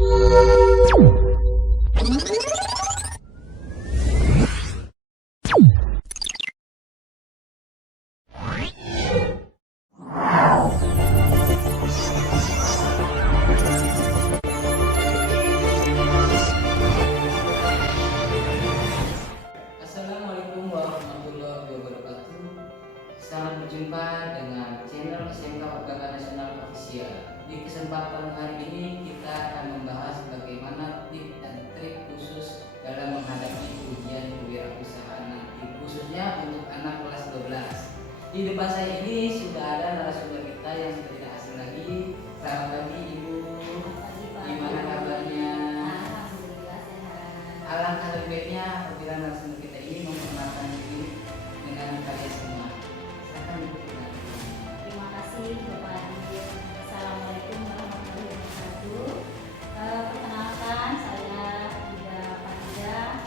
Assalamualaikum warahmatullahi wabarakatuh. Selamat berjumpa dengan channel SMK Upacara Nasional Official. Di kesempatan hari ini kita akan membahas bagaimana tips dan trik khusus dalam menghadapi ujian kewirausahaan nanti, khususnya untuk anak kelas 12. Di depan saya ini sudah ada narasumber kita yang sudah tidak asing lagi. Selamat pagi Ibu. Gimana kabarnya? Alhamdulillah sehat. Alangkah lebih baiknya apabila narasumber kita ini memperkenalkan diri dengan kalian semua. Silakan Ibu. Terima kasih Bapak Adil. Assalamualaikum warahmatullahi wabarakatuh. Perkenalkan saya Ida Farida.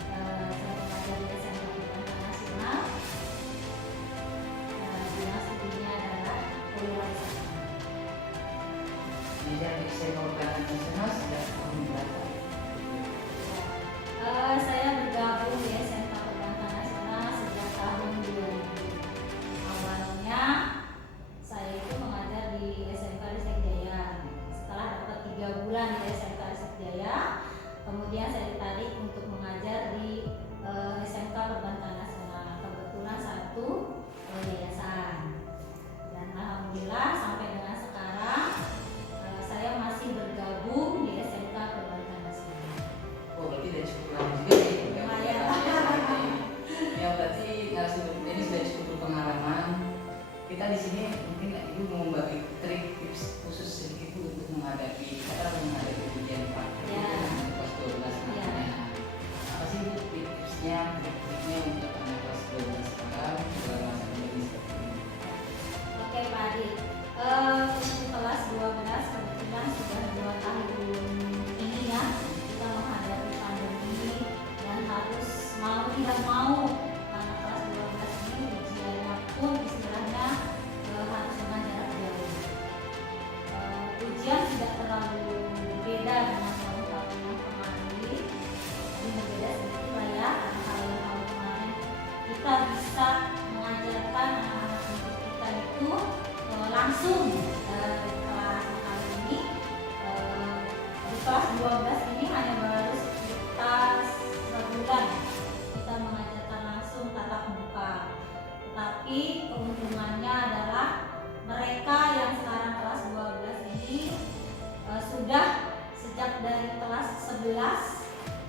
Saya mengajar di SMK Upacara Nasional. Bidang studinya adalah kewirausahaan. Menjadi di SMK Upacara Nasional sejak tahun berapa? Saya bergabung di SMK Perbankan Nasional sejak tahun 2000. Awalnya saya itu mengajar di SMK Ristek Jaya. Setelah dapat 3 bulan di SMK Ristek Jaya, kemudian saya ditarik untuk mengajar di SMK Perbankan Nasional. Kebetulan satu yayasan. Dan alhamdulillah sampai dengan sekarang saya masih bergabung di SMK Perbankan Nasional. Oh, berarti sudah cukup lama juga ya. Lumayan. Ya berarti narasumber kita ini sudah cukup berpengalaman. Kita di sini mungkin Ibu mau membagi trik tips khusus sedikit Bu, untuk menghadapi ujian praktik Ya. untuk kelas 12 nantinya. Apa sih Bu tipsnya, trik-triknya untuk anak kelas 12 sekarang dalam masa pandemi seperti ini? Oke Pak Adi, untuk kelas 12 kebetulan sudah 2 tahun ini ya kita menghadapi pandemi dan harus mau tidak mau anak kelas 12 ini ujiannya pun istilahnya harus dengan jarak jauh. Ujian tidak terlalu berbeda dengan tahun-tahun yang kemarin, ini berbeda sedikit lah ya, karena kalau yang tahun kemarin kita bisa mengajarkan anak-anak didik kita itu langsung dari kelas. Kali ini di kelas 12 ini hanya baru sekitar sebulan kita mengajarkan langsung tatap muka. Tetapi keuntungannya adalah mereka yang sekarang kelas 12 ini sudah sejak dari kelas 11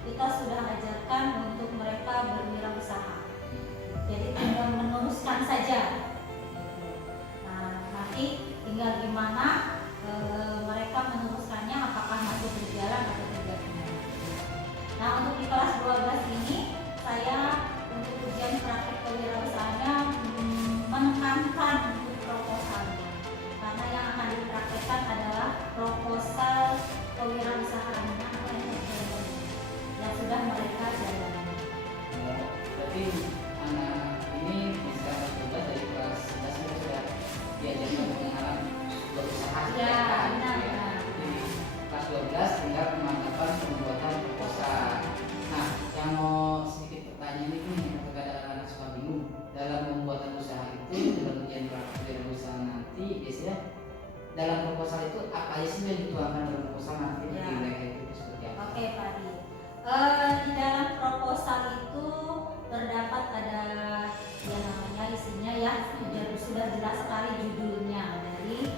kita sudah ajarkan untuk mereka berwirausaha. Jadi tinggal meneruskan saja. Nah, nanti tinggal gimana mereka meneruskannya, apakah masih berjalan atau tidak. Nah, untuk di kelas 12 ini saya untuk ujian praktek kewirausahaannya menekankan untuk proposalnya, karena yang akan dipraktekkan adalah proposal kewirausahaannya yang sudah mereka jalani. Oh, berarti anak ini di kelas 12 dari kelas 11 itu sudah diajarkan mengenal sebuah usaha. Ya, kan? benar. Ya. Jadi kelas 12 tinggal pemantapan pembuatan proposal. Nah, yang mau sedikit pertanyaan ini kepada anak suka bingung dalam pembuatan usaha itu, dalam ujian praktik usaha nanti biasanya dalam proposal itu apa aja sih yang dituangkan dalam proposal nanti Ya. bagi mereka itu seperti apa? Oke Pak Di, di dalam proposal itu terdapat ada yang namanya isinya ya sudah jelas sekali judulnya dari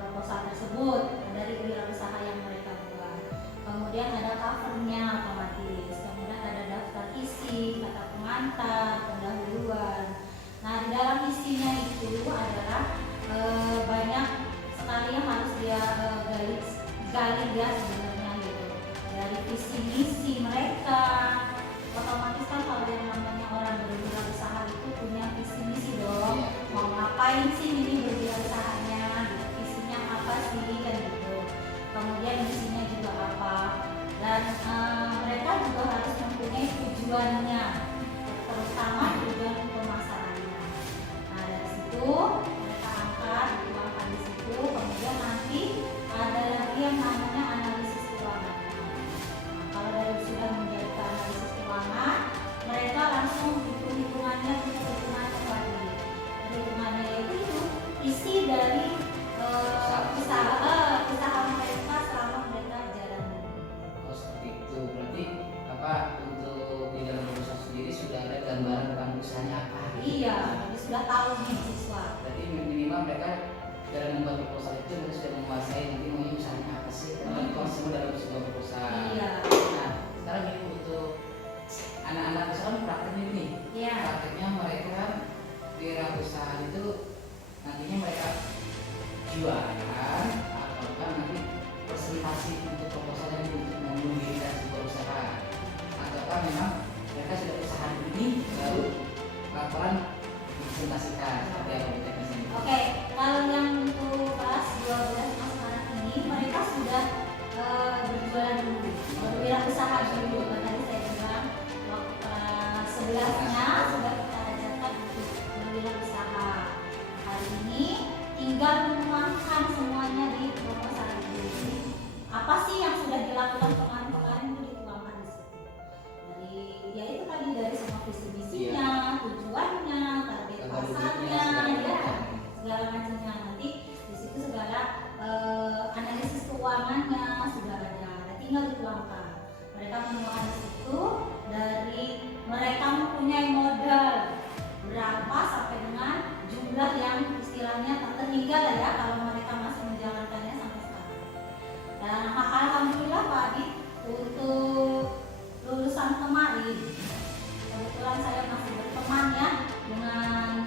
proposal tersebut, dari wirausaha yang mereka buat. Kemudian ada covernya otomatis, kemudian ada daftar isi, kata pengantar, pendahuluan. Nah, di dalam isinya itu adalah banyak sekali yang harus dia gali ya sebenarnya gitu, dari visi misi mereka. Otomatis kan kalau yang namanya orang berwirausaha itu punya visi misi dong, mau ngapain sih ini berwirausahanya proposal itu mereka sudah menguasai nanti mau usahanya apa sih, karena itu semua dalam sebuah proposal. Iya. Nah sekarang ini untuk anak-anak misalkan prakteknya nih, Iya. prakteknya mereka wirausaha itu nantinya mereka jualan ataukah nanti presentasi untuk proposal yang untuk mendirikan sebuah usaha, ataukah memang mereka sudah usaha ini baru laporan dipresentasikan seperti apa Bu teknisnya? Oke, kalau yang untuk kelas 12 mas sekarang ini mereka sudah berjualan dulu, berwirausaha dulu. Tadi saya bilang waktu kelas 11-nya sudah kita ajarkan untuk berwirausaha. Hari ini tinggal menuangkan semuanya di proposal ini. Apa sih yang sudah dilakukan kemarin-kemarin itu dituangkan di situ. Dari ya itu tadi dari semua visi misinya, tujuannya, target pasarnya, ya segala macamnya. Nanti di situ segala analisis keuangannya sudah ada, tinggal dituangkan. Mereka menuangkan di situ dari mereka mempunyai modal berapa sampai dengan jumlah yang istilahnya tak terhingga lah ya kalau mereka masih menjalankannya sampai sekarang. Dan alhamdulillah Pak Adi, untuk lulusan kemarin kebetulan saya masih berteman ya dengan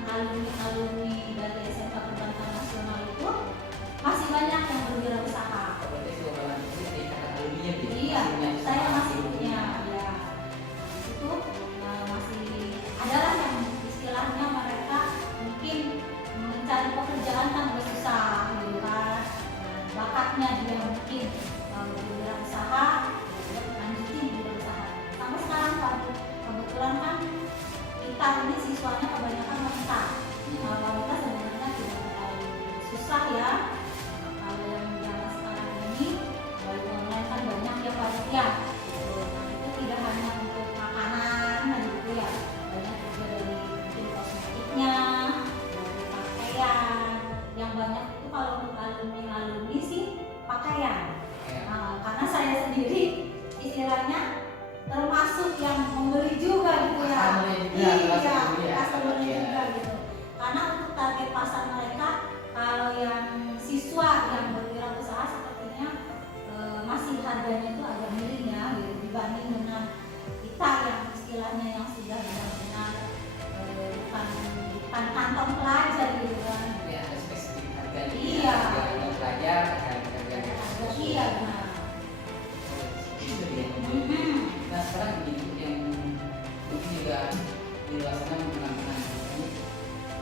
alumni dari SMK Perbankan Nasional itu masih banyak yang berwirausaha. Berarti seorang itu di kata alumni ya? Iya, saya masih punya ya. Itu masih adalah yang istilahnya mereka mungkin mencari pekerjaan kan agak susah gitu kan. Bakatnya dia mungkin berwirausaha, lanjutin berwirausaha. Sampai sekarang Pak, kebetulan kan kita ini siswanya kebanyakan wanita. Wanita sebenarnya tidak terlalu susah ya. Kalau yang zaman sekarang ini baik online kan banyak ya Pak ya. Nah, itu tidak hanya untuk makanan kan gitu ya. Banyak juga dari mungkin kosmetiknya, dari pakaian. Yang banyak itu kalau untuk alumni sih pakaian. Karena saya sendiri istilahnya termasuk yang membeli juga gitu ya. Iya, customer juga gitu. Karena untuk target pasar mereka kalau yang siswa yang berwirausaha sepertinya masih harganya itu agak miring ya gitu, dibanding dengan kita yang istilahnya yang sudah benar-benar bukan kantong pelajar gitu kan. Ya ada spesifik harganya. Iya. Harga pelajar, harga iya benar. Itu dia. Nah sekarang ini yang mungkin juga di luar sana menggunakan ini,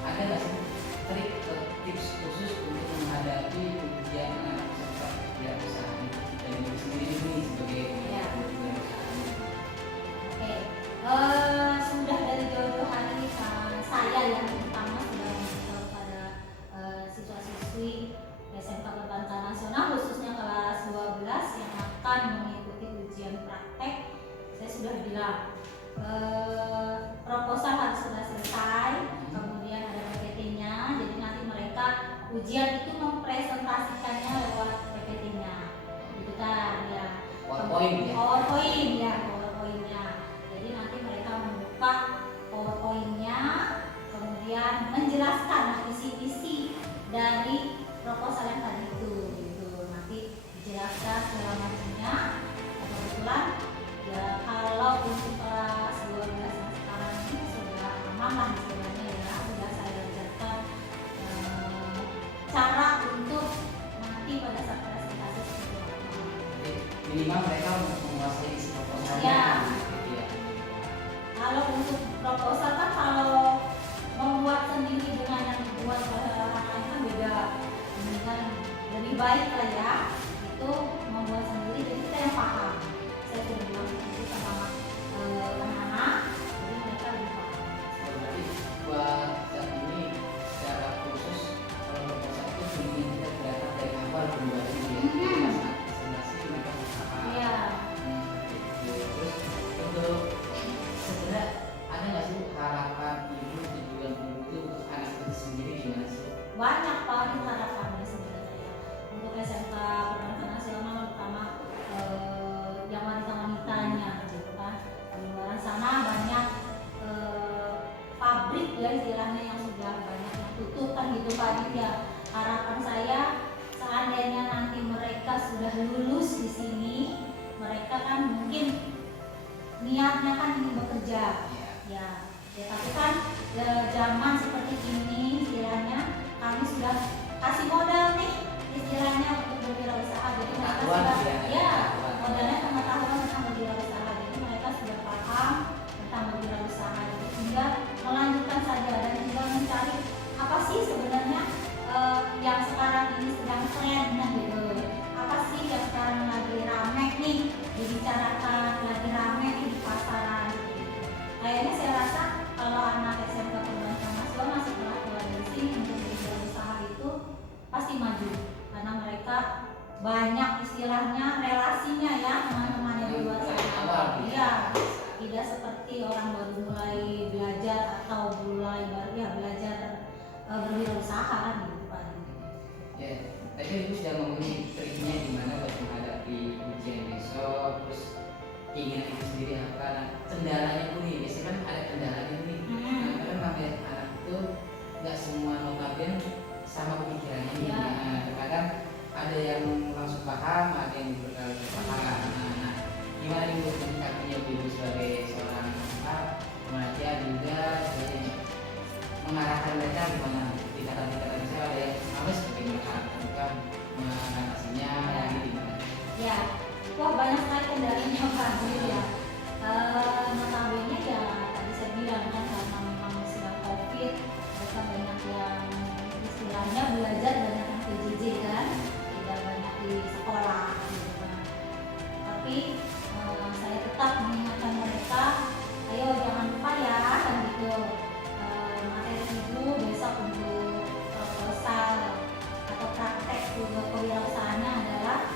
ada nggak sih trik atau tips khusus untuk menghadapi ujian anak peserta wirausaha dan diri sendiri ini sebagai wirausaha? Oke, sudah dari jauh-jauh hari saya yang pertama sudah memberitahu pada siswa-siswi SMK Perbankan Nasional khususnya kelas 12 yang akan mengikuti ujian praktek. Saya sudah bilang proposal harus sudah selesai, kemudian ada PPT-nya, jadi nanti mereka ujian itu mempresentasikannya lewat PPT-nya, gitu kan ya. PowerPoint ya? PowerPoint-nya. Jadi nanti mereka membuka PowerPoint-nya, kemudian menjelaskan visi-visi dari proposal yang tadi itu, gitu. Nanti dijelaskan segala macamnya. Kebetulan ya kalau untuk kelas 12 yang sekarang ini sudah aman lah istilahnya ya, sudah saya ajarkan cara untuk nanti pada saat presentasi seperti apa. Minimal mereka menguasai isi proposalnya. Ya. Gitu ya. Kalau untuk proposal kan kalau membuat sendiri dengan yang dibuat oleh orang lain kan beda. Ini kan lebih baik lah ya, itu membuat sendiri jadi kita yang paham. Saya sudah bilang itu sama anak-anak, jadi mereka lebih paham. Berarti buat saat ini secara khusus kalau proposal itu sebenarnya kita kelihatan dari awal pembuatan dia. Masalah presentasi mereka paham. Iya. Terus untuk segera ada nggak sih harapan ibu tujuan ibu itu untuk anak itu sendiri gimana sih? Banyak paling harapannya sebenarnya ya. Untuk SMK Perbankan Nasional terutama yang wanita-wanitanya gitu kan. Di luar sana banyak pabrik ya istilahnya yang sudah banyak yang tutup kan gitu Pak. Ya harapan saya sudah lulus di sini, mereka kan mungkin niatnya kan ingin bekerja, ya tapi kan zaman seperti ini istilahnya kami sudah kasih modal nih istilahnya untuk berwirausaha, jadi mereka sudah modalnya pengetahuan tentang berwirausaha, jadi mereka sudah paham tentang berwirausaha, jadi tinggal melanjutkan saja dan tinggal mencari apa sih sebenarnya yang sekarang ini sedang trennya gitu, apa sih yang sekarang lagi rame nih dibicarakan, lagi rame nih di pasaran gitu. Kayaknya saya rasa kalau anak SMK Perbankan Nasional setelah keluar dari sini untuk berwirausaha itu pasti maju karena mereka banyak istilahnya relasinya ya teman-teman yang di luar sana. Iya, tidak seperti orang baru mulai belajar atau mulai baru ya belajar berwirausaha kan gitu Pak. Ya, tadi Ibu sudah ngomongin triknya gimana buat menghadapi ujian besok, terus keinginan itu sendiri apa, nah, kendalanya pun nih, biasanya kan ada kendalanya nih. Nah, karena namanya anak itu nggak semua notabene sama pemikirannya nih. Nah, terkadang ada yang langsung paham, ada yang berkali-kali paham. Nah, gimana nih buat menyikapinya Ibu sebagai seorang pengajar juga, mengarahkan mereka gimana? Dikatakan saya ada yang harus bagaimana bukan mengatasinya lagi gimana? Ya, wah banyak sekali kendalanya Pak ya. Notabene ya tadi saya bilang kan karena memang sedang COVID, mereka banyak yang istilahnya belajar banyak yang PJJ kan, tidak banyak di sekolah gitu kan. Tapi saya tetap mengingatkan mereka, ayo jangan lupa ya kan gitu. Materi Ibu besok untuk proposal atau praktek kewirausahaannya adalah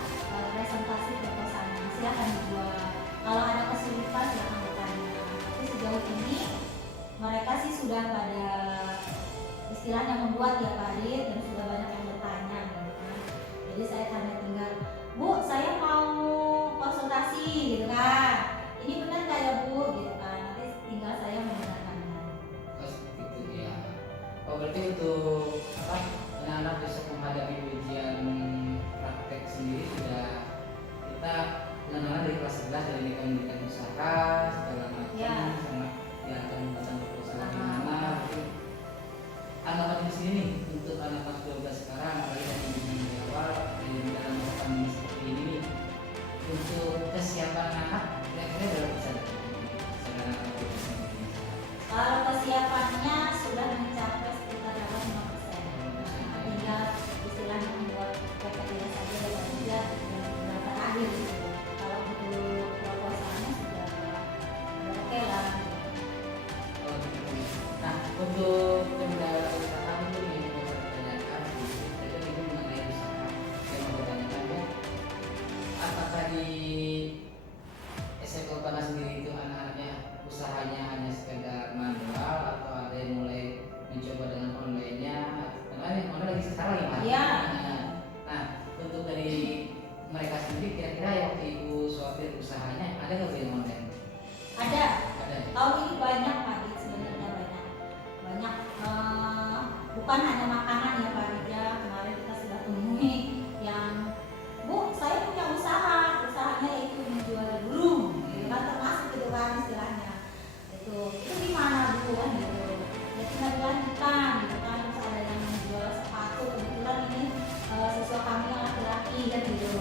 presentasi proposalnya, silahkan dibuat. Kalau ada kesulitan silahkan bertanya. Tapi sejauh ini mereka sih sudah pada istilahnya membuat ya Pak Adit, dan sudah banyak yang bertanya gitu kan. Jadi saya hanya tinggal, Bu saya mau konsultasi gitu kan, ini benar nggak ya Bu gitu kan, nanti tinggal saya membenarkannya. Oh seperti itu ya. Oh berarti untuk apa anak-anak besok menghadapi ujian praktek sendiri sudah kita benar-benar dari kelas 11 dari mereka memberikan usaha segala macam sama yang akan membuat proposal gimana. Anggapan di sini nih untuk anak-anak 12 sekarang, apalagi dari di awal dalam masa pandemi seperti ini nih, untuk kesiapan anak kira-kira berapa persen? Kalau kesiapannya sudah mencapai sekitar 5%. Tinggal istilahnya membuat PPDS saja dan dia beberapa akhir gitu. Kalau untuk proposalnya sudah oke lah. Nah untuk kendala usaha itu yang mau saya tanyakan, itu mengenai usaha yang mau saya tanyakan Bu, apakah di SMK Utama sendiri itu anak-anaknya usahanya hanya sekedar manual atau ada yang mulai mencoba dengan online-nya? Karena yang online lagi sekarang lagi mati. Iya. Nah, untuk dari mereka sendiri kira-kira yang waktu Ibu sortir usahanya ada nggak yang online? Ada. Ada. Tahun ini banyak Pak Dit, sebenarnya banyak. Bukan hanya makanan ya Pak Dit ya. Kemarin kita sudah temui yang Bu, saya punya usahanya itu menjual burung, gitu kan, termasuk gitu kan istilahnya. Itu gimana Bu kan gitu. Ya tinggal dilanjutkan gitu kan. Terus ada yang menjual sepatu, kebetulan ini siswa kami yang laki-laki kan gitu.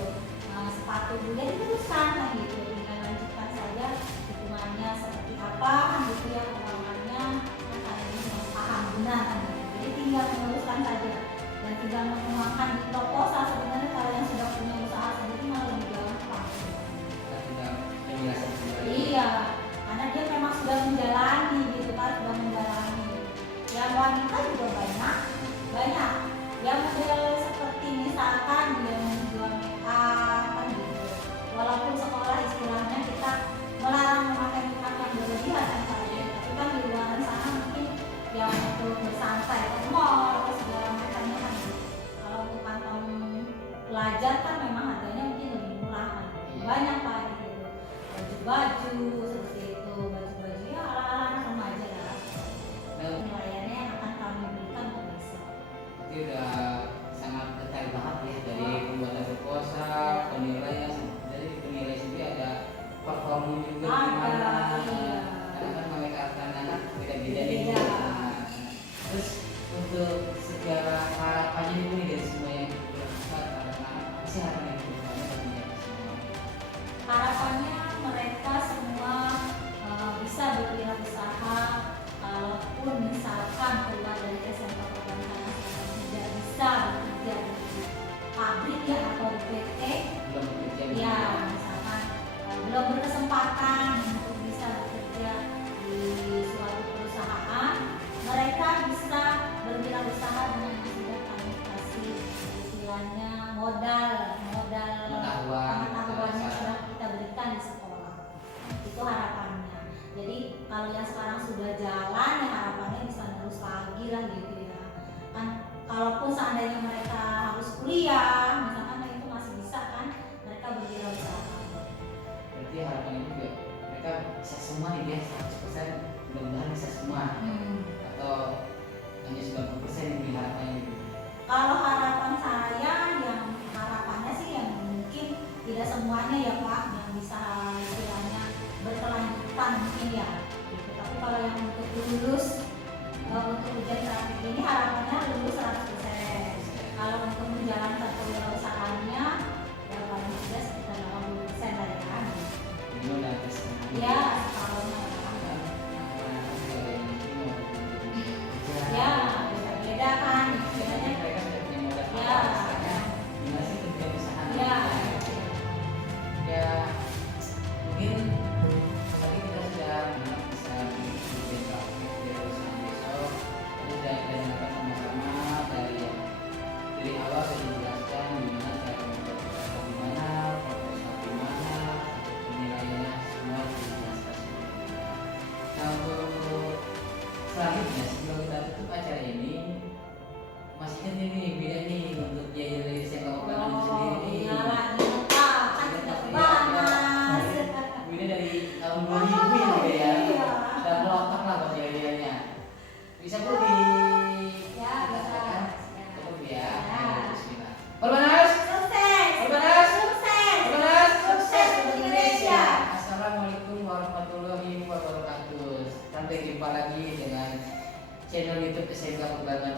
Sepatu juga diteruskan kan gitu. Tinggal lanjutkan saja hitungannya seperti apa kan gitu ya, pengawalannya kan saya ini mau paham benar kan gitu. Jadi tinggal meneruskan saja dan tinggal mengembangkan di proposal. Sebenarnya kalau yang sudah punya usaha sendiri malah lebih gampang. Iya, karena dia memang sudah menjalani gitu kan, sudah menjalani. Yang wanita juga banyak. Yang model seperti misalkan dia menjual make up kan gitu. Walaupun sekolah istilahnya kita melarang memakai make up yang berlebihan kan Pak, tapi kan di luar sana mungkin yang untuk bersantai ke mall atau segala macamnya kan. Kalau untuk kantong pelajar kan memang harganya mungkin lebih murah kan. Banyak Pak gitu. Baju seperti itu, baju-baju ya ala-ala anak remaja lah. Penilaiannya yang akan kami berikan untuk besok. Itu udah sangat detail banget ya dari pembuatan proposal, atau di PT belum bekerja. ya, misalkan belum berkesempatan untuk bisa bekerja di suatu perusahaan, mereka bisa berwirausaha dengan yang sudah kami kasih istilahnya modal pengetahuan yang sudah kita berikan di sekolah. Itu harapannya. Jadi kalau yang sekarang sudah jalan, ya harapannya bisa terus lagi lah gitu ya. Kan kalaupun seandainya mereka harus kuliah, misalkan itu masih bisa kan mereka berwirausaha. Berarti harapannya juga mereka bisa semua nih ya 100%, mudah-mudahan bisa semua. Atau hanya 90% yang diharapannya gitu. Kalau harapan saya yang harapannya sih yang mungkin tidak semuanya ya Pak yang bisa istilahnya berkelanjutan mungkin ya gitu. Tapi kalau yang untuk lulus untuk ujian praktik ini harapannya lulus 100%. Kalau untuk menjalankan kewirausahaannya ya paling tidak sekitar 80% lah ya. Ini udah tes. Ya, separuhnya lah. Ya, beda kan. Bedanya mereka sudah punya modal ya. Gimana sih kerja usaha? Ya. Ya mungkin tadi kita sudah bisa bikin praktik di usaha besok. Tadi sudah kita dengarkan sama-sama dari awal sudah dijelaskan gimana cara membuat usaha, gimana proposal, gimana penilaiannya, semua dijelaskan. Nah untuk selanjutnya sebelum kita tutup acara ini, masih ingat ini beda nih untuk biaya dari SMK Ubangan itu sendiri nih. Iya lah, iya Pak, kan sudah panas. Beda dari tahun 2000 ya Beda ya. Iya. Sudah melontak lah buat biayanya. Bisa Bu di Ya, bisa. cukup ya. Ya. Bismillah. Perbanas. Sukses. Perbanas. Sukses. Perbanas. Sukses untuk Indonesia. Assalamualaikum warahmatullahi wabarakatuh. Sampai jumpa lagi dengan channel YouTube SMK Ubangan